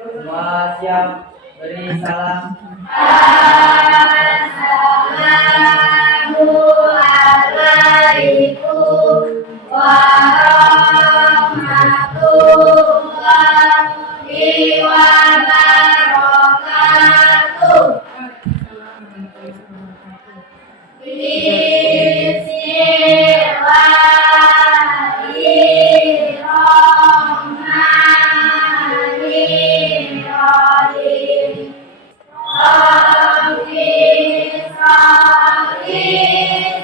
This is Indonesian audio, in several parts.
Semua siap beri salam. Assalamualaikum warahmatullahi wabarakatuh. Bismillahirrahmanirrahim. Rabbi shrah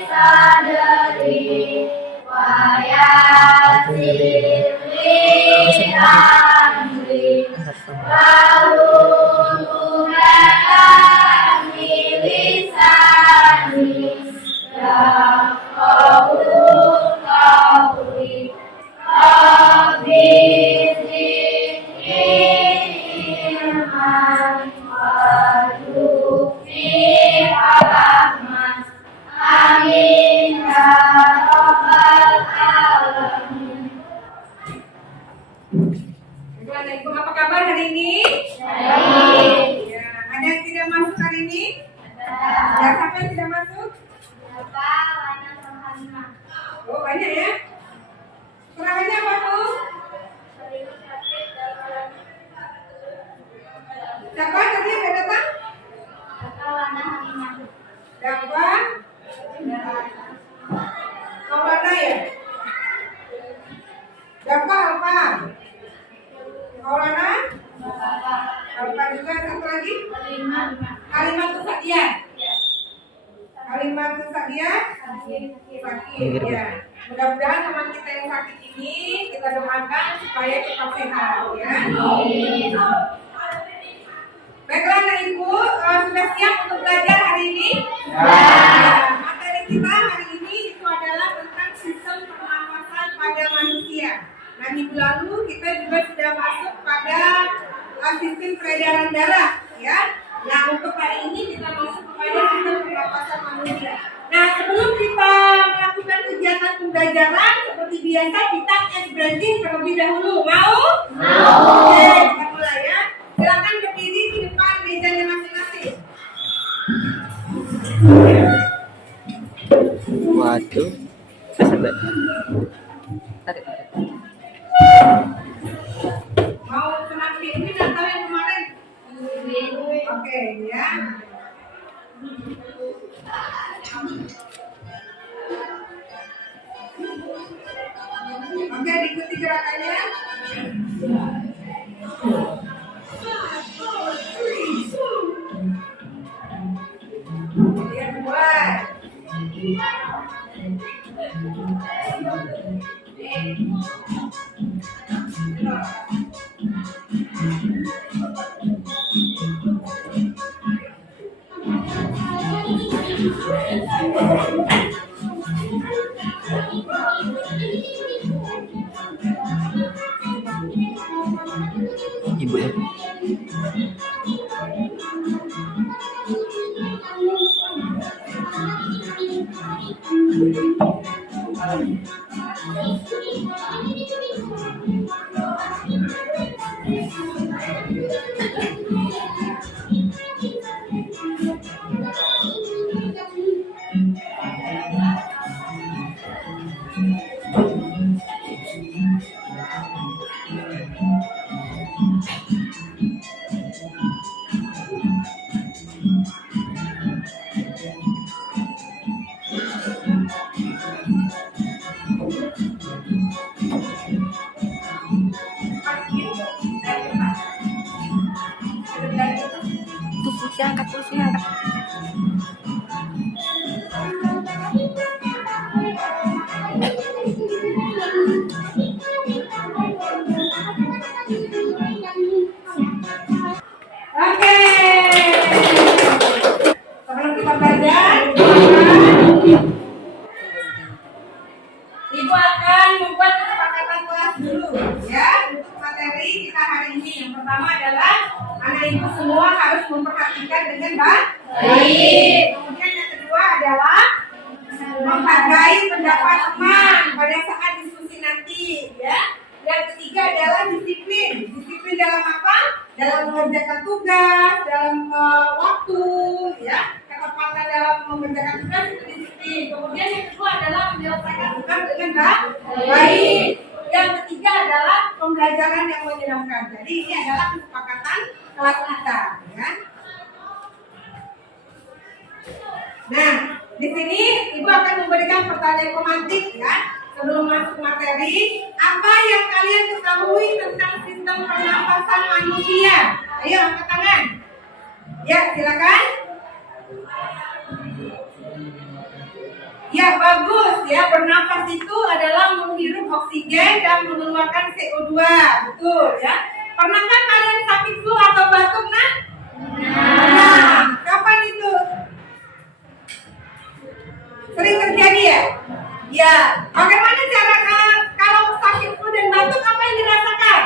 sadri wa yassir li amri wahlul 'uqdatam min lisani yafqahu qawli. Rabbi zidni ilman warzuqni rahmah. Amin ya rabbal alamin. Assalamualaikum, apa kabar hari ini? Baik. Ya, ada yang tidak masuk hari ini? Ada. Ya, siapa yang tidak masuk? Bapak Wana Rohana. Oh, banyak ya? Suaranya apa tuh? Siapa tadi yang datang? Bapak Wana Hamina. Dakwa? Maulana ya? Dakwa apa? Maulana? Apa juga satu lagi? Kalimatus Sa'diyah. Kalimatus Sa'diyah? Sakit ya. Mudah-mudahan teman kita yang sakit ini kita doakan supaya cepat sehat ya. Baiklah anak ibu, sudah siap untuk belajar hari ini? Ya. Materi kita hari ini itu adalah tentang sistem pernafasan pada manusia. Nah, minggu lalu kita juga sudah masuk pada sistem peredaran darah ya. Nah, untuk hari ini kita masuk kepada sistem pernafasan manusia. Nah, sebelum kita melakukan kegiatan pembelajaran seperti biasa kita tes breathing terlebih dahulu. Mau? Mau. Oke, kita mulai ya. Silakan berdiri di depan mejanya masing-masing. Waduh, sampai tarik. Mau senam pinguin atau yang kemarin? Oke ya. Oke, diikuti gerakannya. Lihat mulai. Ibu ya. Angkat kursinya, angkat. Oke. Sebelum kita belajar, Ibu akan membuat kesepakatan kelas kelas dulu ya untuk materi kita hari ini. Yang pertama adalah anak ibu semua harus memperhatikan dengan baik. Kemudian yang kedua adalah menghargai pendapat teman pada saat diskusi nanti ya. Yang ketiga adalah disiplin. Disiplin dalam apa? Dalam mengerjakan tugas, dalam waktu, ya. Ketepatan dalam mengerjakan tugas itu disiplin. Kemudian yang kedua adalah menyelesaikan tugas dengan baik. Yang ketiga adalah pembelajaran yang menyenangkan. Jadi ini adalah kesepakatan kelas kita, ya. Nah, di sini Ibu akan memberikan pertanyaan pemantik ya. Sebelum masuk materi, apa yang kalian ketahui tentang sistem pernafasan manusia? Ayo angkat tangan. Ya, silakan. Ya, bagus ya. Bernafas itu adalah menghirup oksigen dan mengeluarkan CO2. Betul ya. Pernahkah kalian sakit flu atau batuk, nah? Nah, kapan itu? Sering terjadi ya? Ya, bagaimana cara kalau sakit flu dan batuk apa yang dirasakan?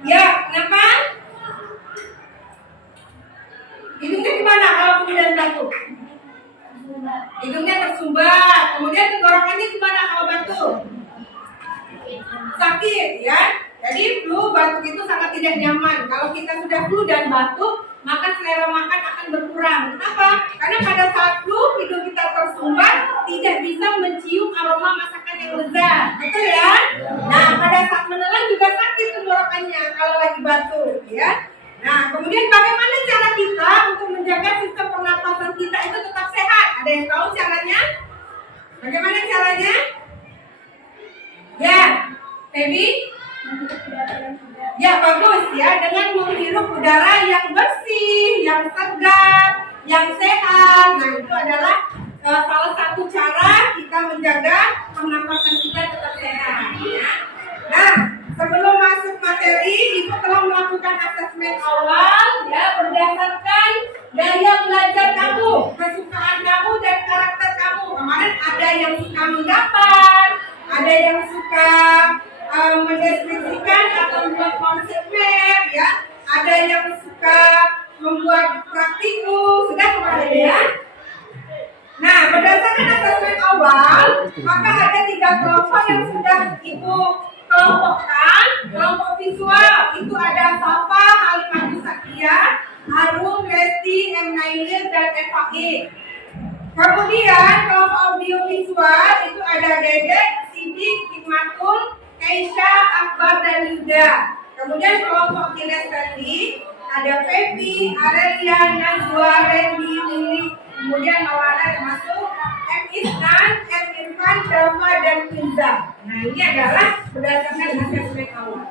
Ya, kenapa? Hidungnya gimana kalau flu dan batuk? Hidungnya tersumbat. Kemudian tenggorokannya gimana kalau batuk? Sakit ya. Jadi flu, batuk itu sangat tidak nyaman. Kalau kita sudah flu dan batuk, maka selera makan akan berkurang. Kenapa? Karena pada saat flu, hidung kita tersumbat, tidak bisa mencium aroma masakan yang lezat. Betul ya? Nah, pada saat menelan juga sakit tenggorokannya kalau lagi batuk, ya. Nah, kemudian bagaimana cara kita untuk menjaga sistem pernapasan kita itu tetap sehat? Ada yang tahu caranya? Bagaimana caranya? Ya, Feby? Ya, bagus ya, dengan menghirup udara yang bersih, yang segar, yang sehat. Nah, itu adalah salah satu cara kita menjaga pernapasan kita tetap sehat ya. Nah, sebelum masuk materi, Ibu telah melakukan asesmen awal ya berdasarkan gaya belajar kamu, kesukaan kamu dan karakter kamu. Kemarin ada yang suka menggambar, ada yang suka mendeskripsikan atau membuat konsep map ya, ada yang suka membuat praktikum, sudah kemarin ya. Nah, berdasarkan asesmen awal, maka ada 3 kelompok yang sudah Ibu kelompokkan. Kelompok visual itu ada Safa, Halimah Sakia, Arum, Lesti, M. Nailil, dan Eva E. Kemudian kelompok audio visual itu ada Dedek, Sidik, Hikmatul, Keisha, Akbar, dan Yuda. Kemudian kelompok kinestesi ada Pepi, Arelia, Nazwa, Randy, Lili. Kemudian Maulana termasuk M. Isnan, M. Irfan, Dava, dan Pinza. Nah, ini adalah berdasarkan asesmen awal.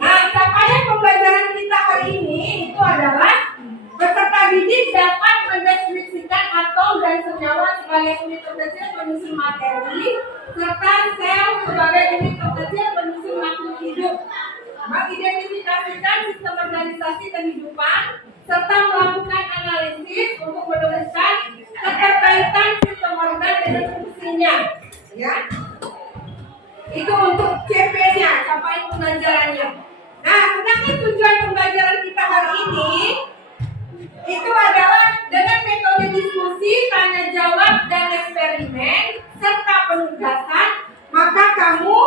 Nah, capaian pembelajaran kita hari ini itu adalah peserta didik dapat mendeskripsikan atom dan senyawa sebagai unit terkecil penyusun materi, serta sel sebagai unit terkecil penyusun makhluk hidup. Mengidentifikasikan sistem organisasi kehidupan, serta melakukan analisis untuk menemukan keterkaitan sistem organ dengan fungsinya. Ya, itu untuk CP-nya, capaian pembelajarannya. Nah, sedangkan tujuan pembelajaran kita hari ini itu adalah dengan metode diskusi, tanya jawab, dan eksperimen serta penugasan, maka kamu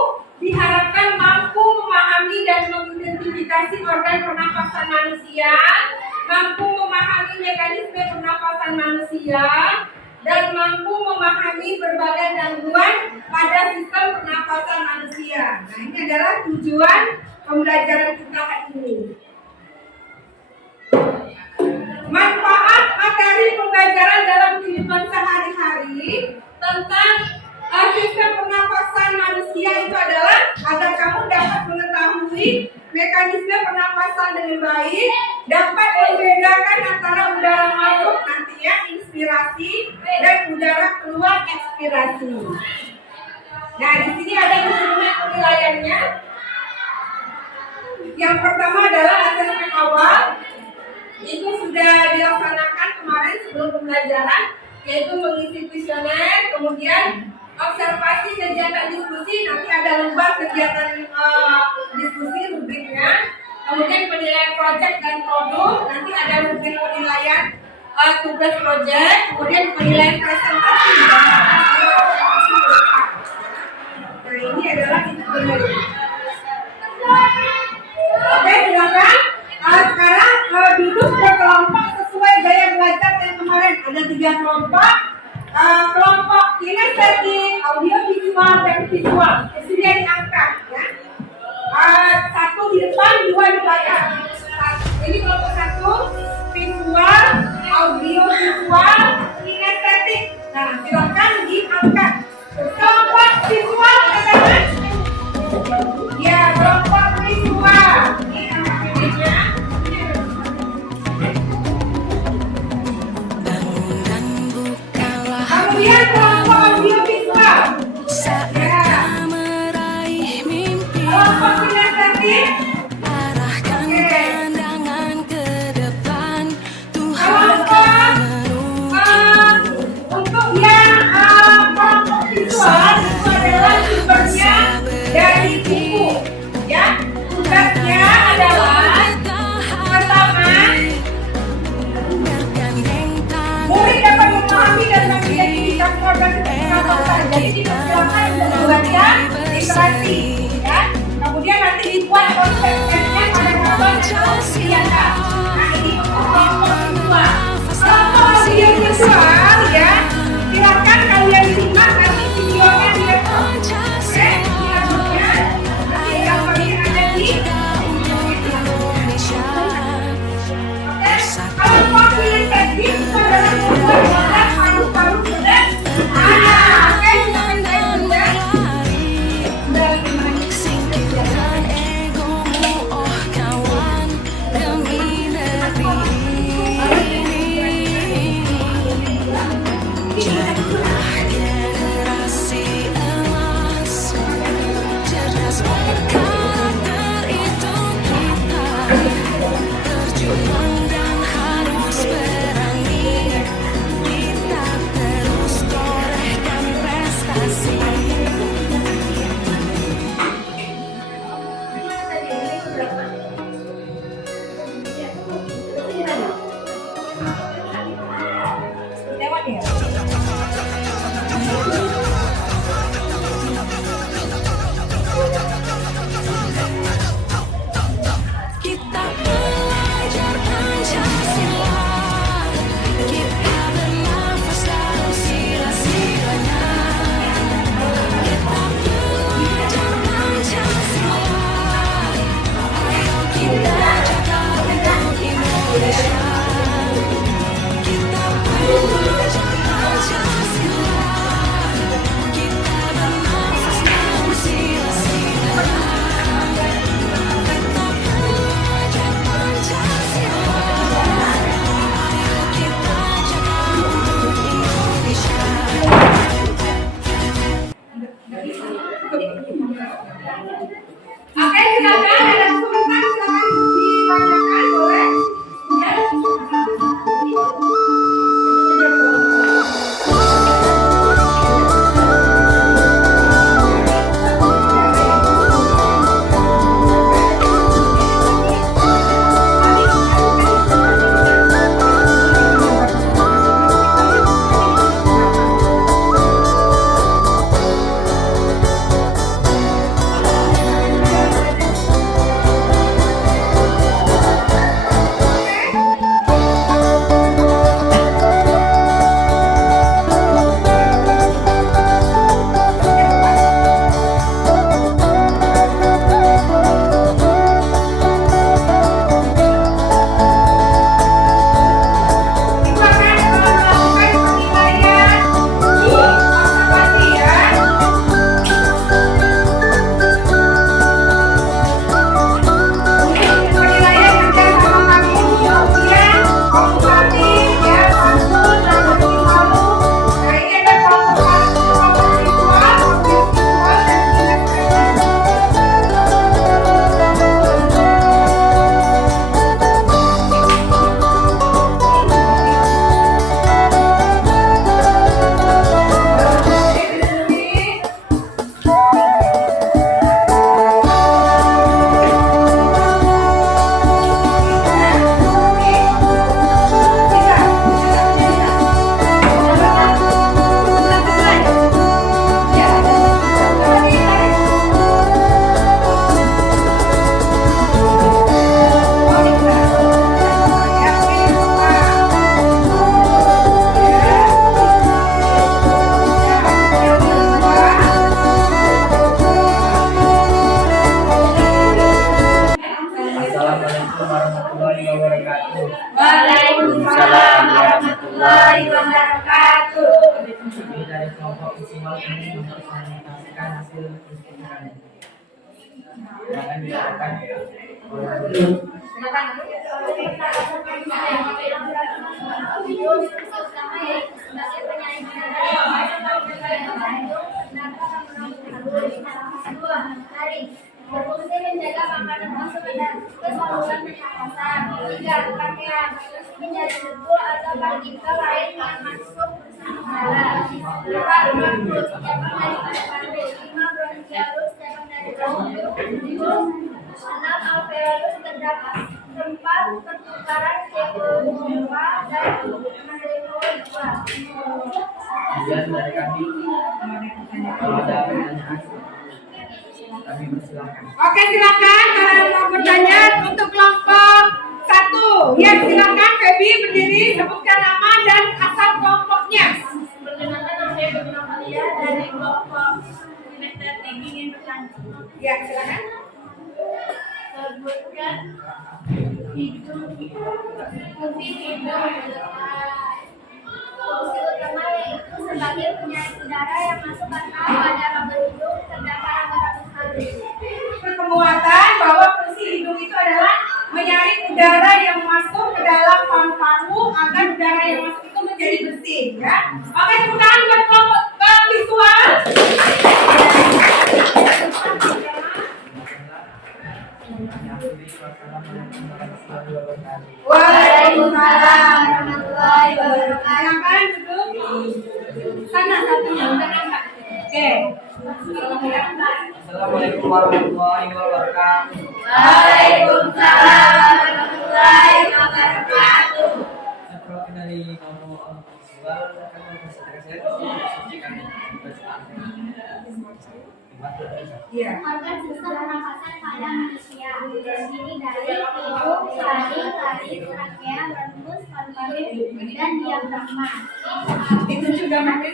diharapkan mampu memahami dan mengidentifikasi organ pernapasan manusia, mampu memahami mekanisme pernapasan manusia, dan mampu memahami berbagai gangguan pada sistem pernapasan manusia. Nah, ini adalah tujuan pembelajaran kita hari ini. Manfaat materi pembelajaran dalam kehidupan sehari-hari tentang sistem pernapasan manusia itu adalah agar kamu dapat mengetahui mekanisme pernapasan dengan baik, dapat membedakan antara udara masuk nantinya inspirasi dan udara keluar ekspirasi. Nah, di sini ada instrumen penilaiannya. Yang pertama adalah asesmen awal. Itu sudah dilaksanakan kemarin sebelum pembelajaran, yaitu mengisi kuesioner, kemudian observasi kegiatan diskusi, nanti ada lembar kegiatan diskusi rubriknya. Kemudian penilaian proyek dan produk, nanti ada rubrik penilaian tugas proyek, kemudian penilaian presentasi. Nah ini adalah instrumen. Oke, silakan. Sekarang duduk berkelompok sesuai gaya belajar yang kemarin. Ada 3 kelompok. Kelompok kinestetik, audio visual, dan visual. Sudah diangkat, ya. 1 di depan, 2 di belakang. Ini kelompok 1, visual, audio visual, kinestetik. Nah, silakan diangkat. Kelompok visual, katakan. Ya, kelompok visual. Ini angkat pilihnya. Kemudian kelompok audio visual. Ya. Kelompok kinestetik. Untuk yang kelompok visual itu adalah sumbernya dari buku, ya. Tugasnya adalah pertama, murid dapat memahami dan mengidentifikasi organisasi apa. Jadi dipersilakan untuk membaca literasi, ya. Kemudian nanti dibuat konsepnya pada gambar atau kelihatan. Nah ini untuk kelompok visual. Kelompok audio visual, ya. Silakan kalian simak nanti videonya di laptop. Oke, videonya nanti gambarnya ada di. Oke, kelompok kinestetik itu adalah membuat gambar paru-paru sederhana. Oke, silakan saya bunda. Lewat ya? Kita belajar Pancasila, kita bernafas dalam sila-silanya. Kita belajar Pancasila, ayo kita jaga untuk Indonesia. Kita belajar Pancasila, kita bernafas dalam sila-silanya. Oke, silakan ada kesulitan silakan ditanyakan, boleh? Ya. mempresentasikan hasil penelitian. Silakan berfungsi menjaga makanan masuk ke saluran pernapasan. 3. Pakaian menjadi debu atau partikel lain yang masuk bersama udara. 4. Bronkus cabang dari paru-paru. 5. Bronkiolus cabang dari bronkiolus. 6. Alveolus terdapat tempat pertukaran CO2 dan H2O2. Kemudian dari kami, kalau ada pertanyaan, kami persilahkan. Oke, silakan kalau yang mau bertanya untuk kelompok 1. Ya, silakan Feby berdiri, sebutkan nama dan asal kelompoknya. Perkenalkan nama saya Feby Natalia dari kelompok semester 3 ingin bertanya. Ya, silakan. Sebutkan hidung, fungsi hidung. Fungsi utama yaitu sebagai penyaring udara yang masuk ke pada rongga hidung terdapat rongga halus. Penguatan bahwa fungsi hidung itu adalah menyaring udara yang masuk ke dalam paru-paru agar udara yang masuk itu menjadi bersih, ya. Oke, tepuk tangan buat kelompok visual. Waalaikumsalam warahmatullahi wabarakatuh. Silakan duduk. Sana satunya udah angkat. Oke. Assalamualaikum warahmatullahi wabarakatuh. Waalaikumsalam warahmatullahi wabarakatuh. Perwakilan dari kelompok visual akan mempresentasikan Iya. Organ sistem pernapasan pada manusia terdiri dari hidung, laring, trakea, bronkus, paru-paru, dan diafragma. Itu juga mana?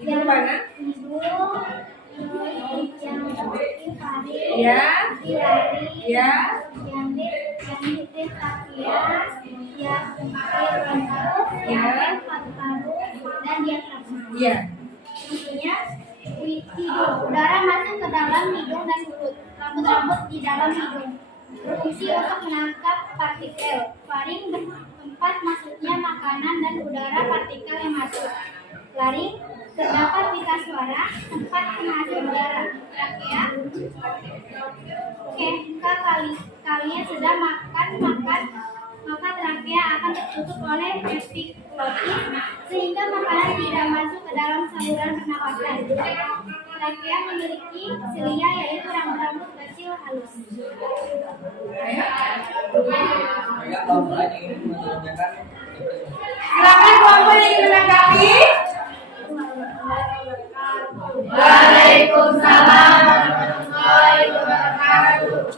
Itu mana? Hidung, yang seperti faring, Ya. lari, Ya. yang trakea, yang bronkus, Ya. paru-paru, dan diafragma. Iya. Fungsinya hidung, udara masuk ke dalam hidung dan mulut. Rambut-rambut di dalam hidung berfungsi untuk menangkap partikel. Faring tempat masuknya makanan dan udara partikel yang masuk. Laring terdapat pita suara, tempat penghasil udara. Trakea, ketika kalian sedang makan, maka trakea akan tertutup oleh epiglotis sehingga makanan tidak masuk ke dalam saluran pernapasan. Trakea memiliki silia yaitu rambut-rambut kecil halus. Banyak kelompok lain yang ingin menanyakan. Silakan kelompok yang ingin menanggapi. Waalaikumsalam warahmatullahi wabarakatuh.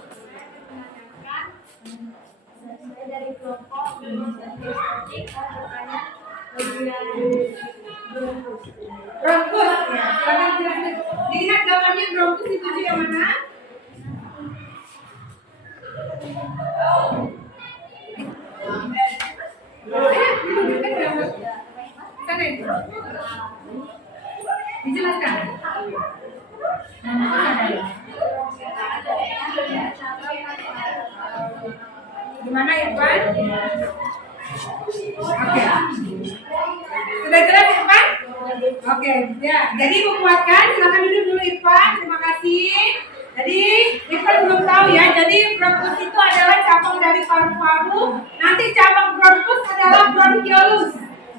Dari kelompok Bronkus. Ya. Silakan jelaskan. Dilihat gambarnya bronkus itu yang mana? Ditunjukkan gambar. Sana itu. Dijelaskan. Gimana Irfan? Oke. Sudah jelas Irfan? Oke, ya. Jadi menguatkan, silakan duduk dulu Irfan. Terima kasih. Jadi Irfan belum tahu ya. Jadi bronkus itu adalah cabang dari paru-paru. Nanti cabang bronkus adalah bronkiolus.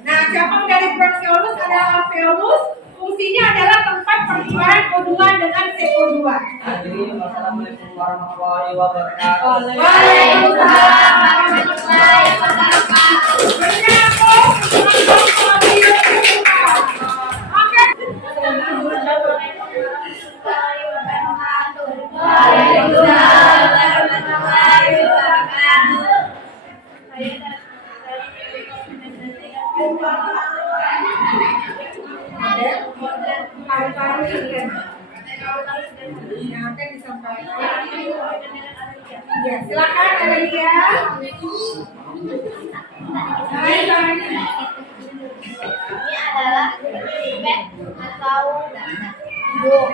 Nah, cabang dari bronkiolus adalah alveolus. Fungsinya adalah tempat pertukaran O2 dengan CO2. Hadirin, wassalamualaikum warahmatullahi wabarakatuh. Waalaikumsalam warahmatullahi wabarakatuh. Waalaikumsalam warahmatullahi wabarakatuh. Paru-paru yang akan disampaikan. Ya, silakan Adelia. Ini adalah pet atau hidung.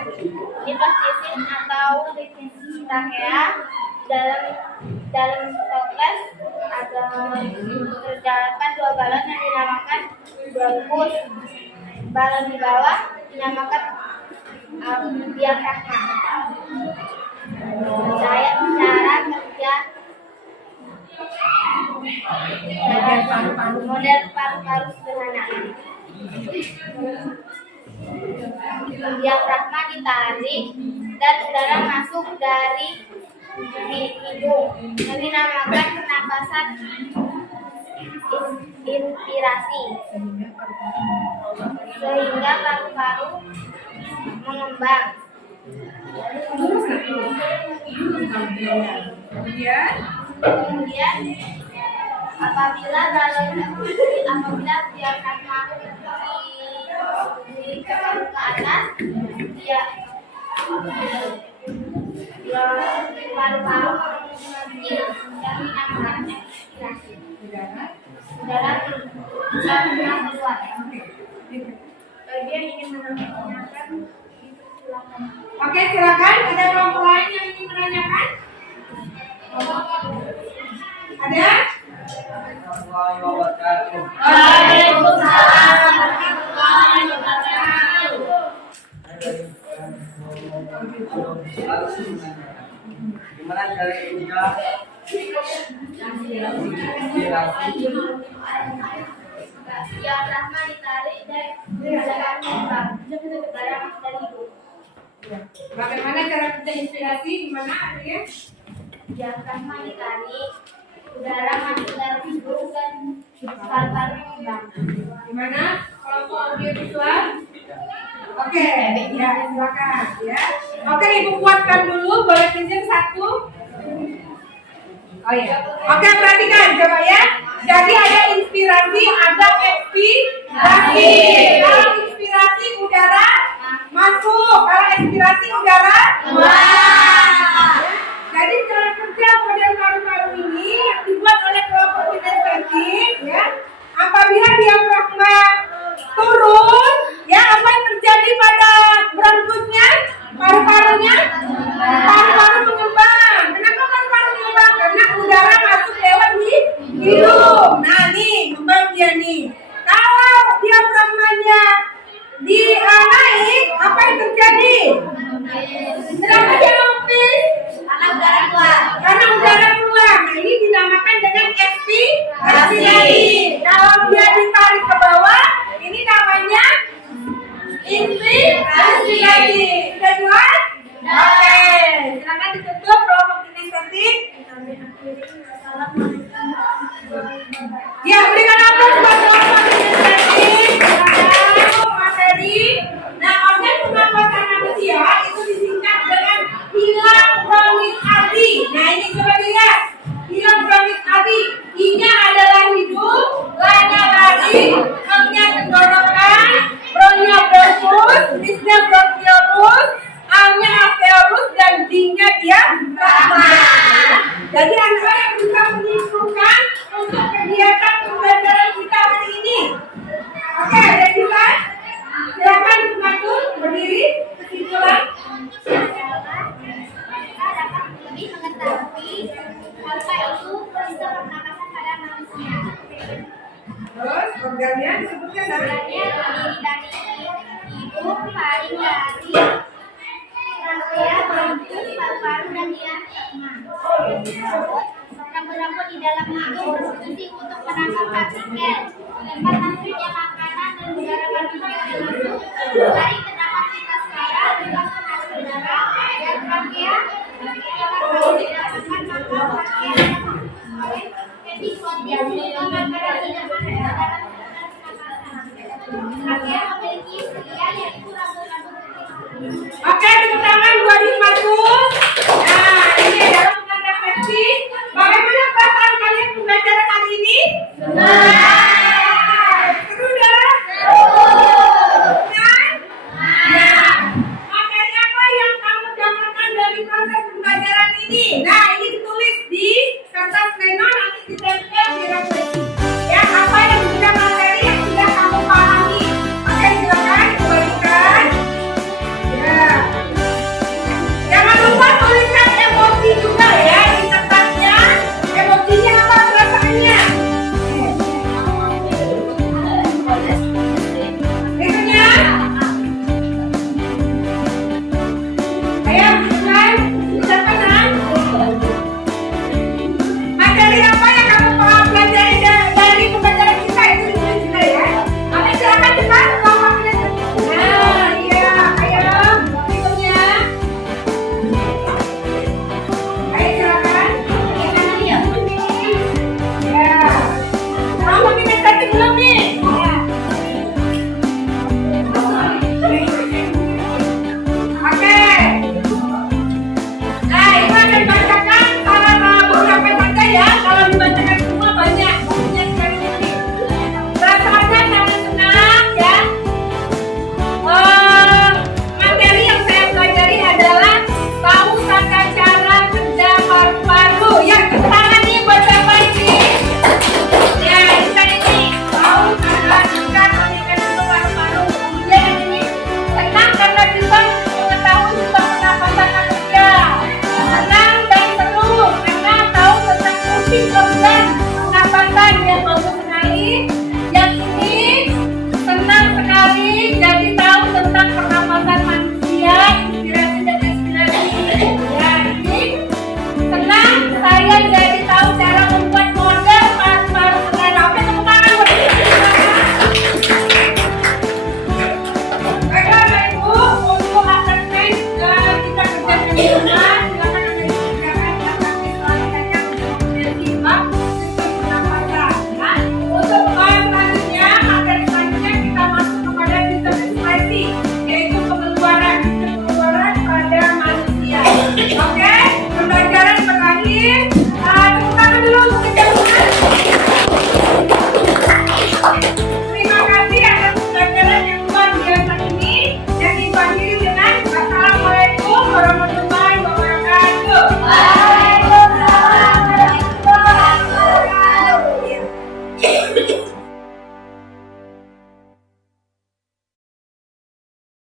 Ini plastisin atau trachea. Dalam toples ada terdapat dua balon yang dinamakan bronkus. Balon di bawah dinamakan diafragma. Cara kerja model paru-paru sederhana. Diafragma ditarik dan udara masuk dari hidung yang dinamakan pernapasan inspirasi, sehingga paru-paru mengembang. Kemudian apabila diafragma ditekan ke atas, paru-paru mengecil dan dinamakan ekspirasi. Udara keluar. Dia ingin menanyakan. Oke, silakan. Ada kelompok lain yang ingin menanyakan? Ada? Warahmatullahi wabarakatuh. Waalaikumsalam warahmatullahi wabarakatuh. Gimana cara kerja Diafragma ditarik dan udara mengembang. Udara masuk dari hidung. Bagaimana cara kerja inspirasi? Gimana artinya? Diafragma ditarik, udara masuk dari hidung dan paru-paru mengembang. Gimana? Kelompok audio visual? Oke, ya silakan ya. Oke, ibu kuatkan dulu. Boleh pinjam satu? Oh ya. Oke, perhatikan coba ya. Jadi ada inspirasi, ada ekspirasi. Kalau inspirasi udara masuk, kalau ekspirasi udara keluar. Jadi cara kerja model paru-paru ini yang dibuat oleh kelompok kinestetik ya. Apabila diafragma turun, ya apa yang terjadi pada bronkusnya? Paru-parunya? Paru-paru mengembang. Kenapa paru-paru mengembang? Karena udara masuk lewat hidung. Nah nih, ngembang dia nih. Kalau diafragmanya naik, apa yang terjadi? Kenapa dia lempis? Karena udara keluar. Karena udara keluar. Nah ini dinamakan dengan ekspirasi. Kalau dia ditarik ke bawah, ini namanya inspirasi. Sudah jelas? Oke. Silakan ditutup kelompok kinestetik. Ya, berikan aplaus buat kelompok kinestetik. Silakan materi. Nah, organ pernapasan manusia itu disingkat dengan hilang bronkitis arti. Nah, ini coba dilihat. Hilang bronkitis arti. I-nya adalah hidung, L-nya lari, M-nya tenggorokan, Bro-nya bronkus, S-nya bronchiolus, A-nya alveolus, dan D-nya diafragma. Jadi anda yang bisa menyimpulkan untuk kegiatan pembelajaran kita hari ini. Oke, ada kita. Silakan Sumatul berdiri. Kesimpulan. Kita dapat lebih mengetahui apa itu sistem pernapasan pada manusia. Terus organnya disebutkan dari Organnya terdiri dari hidung, paru, lari, trachea, bronkus, paru-paru, dan diafragma. Rambut-rambut di dalam hidung berfungsi untuk menangkap partikel, tempat masuknya makanan dan udara partikel yang masuk dari ke nafas kita sekarang juga masuk udara dan trachea yang mendapatkan makanan partikel oleh episodia yang menggunakan dalam pernapasan. Trachea memiliki selia yaitu rambut-rambut. Oke, tepuk tangan buat Hikmatul.